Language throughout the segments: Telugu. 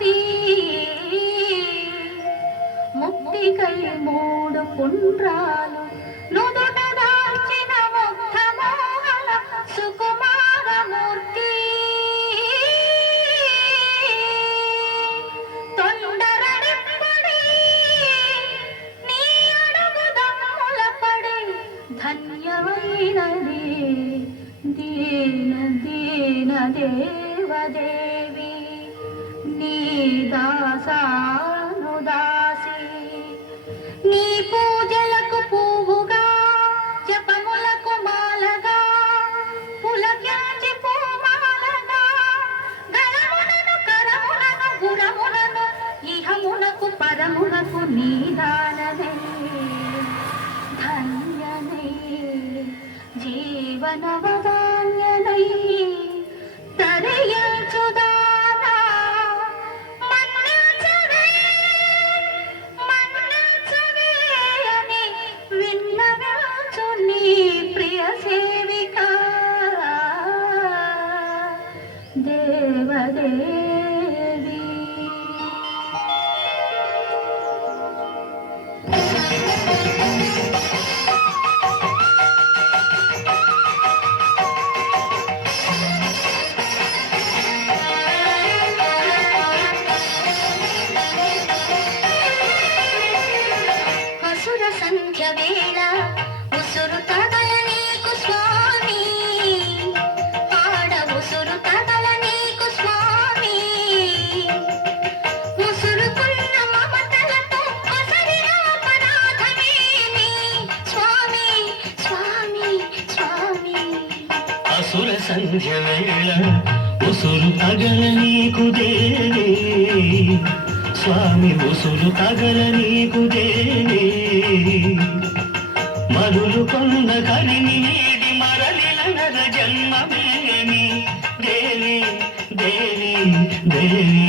హారతి ముక్తికై మూడు పుండ్రాలు నుదుట దాల్చిన ముగ్ధ మోహన సుకుమారమూర్తి తొండరడిప్పడి నీ అడుగు దమ్ముల పడి ధన్యమైనది దీన దీన దేవదేవి నీ దాసానుదాసి నీ పూజలకు పువ్వుగా జపములకు మాలగా పులక్యాచి పూమాలగా గరమునను కరమునను గురమునను ఇహమునకు పరమునకు నీ దానమే ధన్యనై జీవనవదాన్యనై తరయించుదానా మన్నించవే అని విన్నవించు నీ ప్రియ సేవిక దేవదేవి. సంధ్య వేళ ఉసురు తగల నీకు స్వామి ఆడ ఉసురు తగల నీకు స్వామి ముసురుకున్న మమతలతో కొసరిన అపరాధమేమి స్వామి స్వామి స్వామి. అసుర సంధ్య వేళ ఉసురు తగల నీకు దేవి స్వామి ఉసురు తగల నీకు దేవి మరులు కొన్న కరిని వీడి మరలిన నర జన్మమేమి దేవి దేవి దేవి.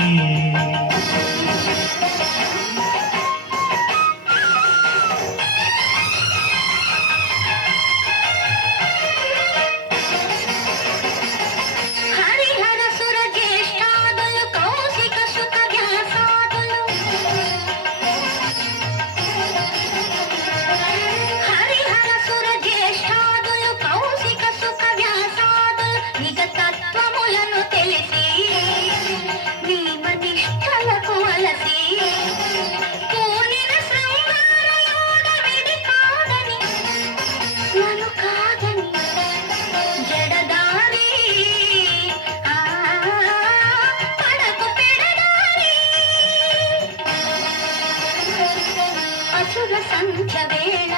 అసుర సంధ్య వేళ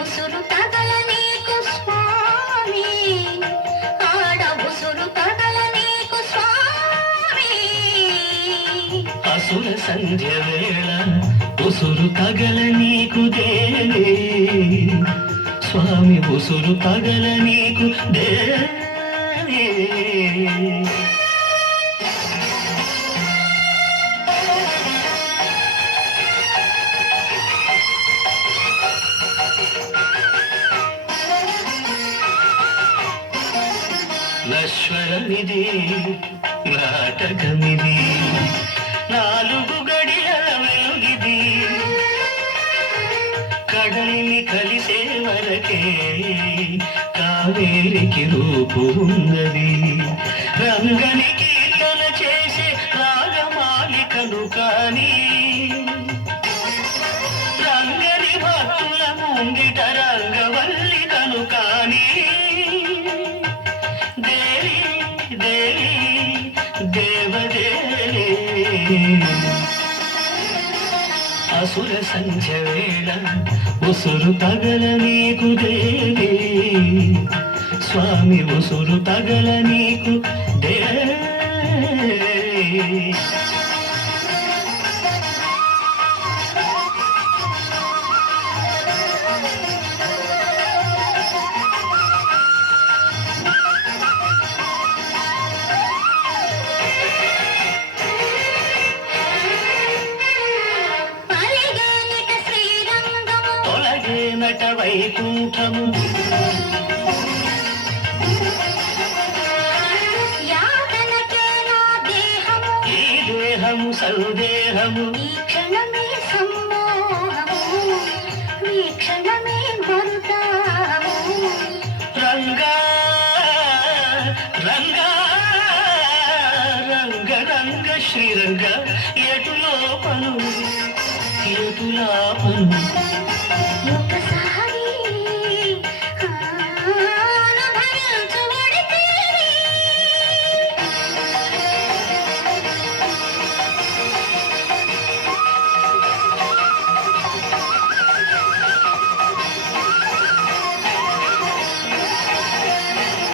ఉసురు తగల నీకు స్వామి ఆడ ఉసురు తగల నీకు స్వామి. అసుర సంధ్య వేళ ఉసురు తగల నీకు దేవి స్వామి ఉసురు తగల నీకు దేవి. నశ్వరమిది నాటకమిది నాలుగు గడియల వెలుగిది కడలిని కలిసే వరకే కావేరికి రూపు ఉన్నది రంగని కీర్తన చేసే రాగమాలికను కాని రంగని భక్తుల ముంగిట రంగవల్లికను కాని దేవి దేవి దేవదేవి. అసుర సంధ్య వేళ ఉసురు తగల నీకు దేవి స్వామి ఉసురు తగల నీకు దేవి. నట వైకుంఠము ఈ దేహము సందేహము ఈ క్షణమే సమ్మోహము వీక్షణమే మరుతాము రంగా రంగా రంగ రంగ శ్రీరంగ ఎటులో పను ఎటులా పను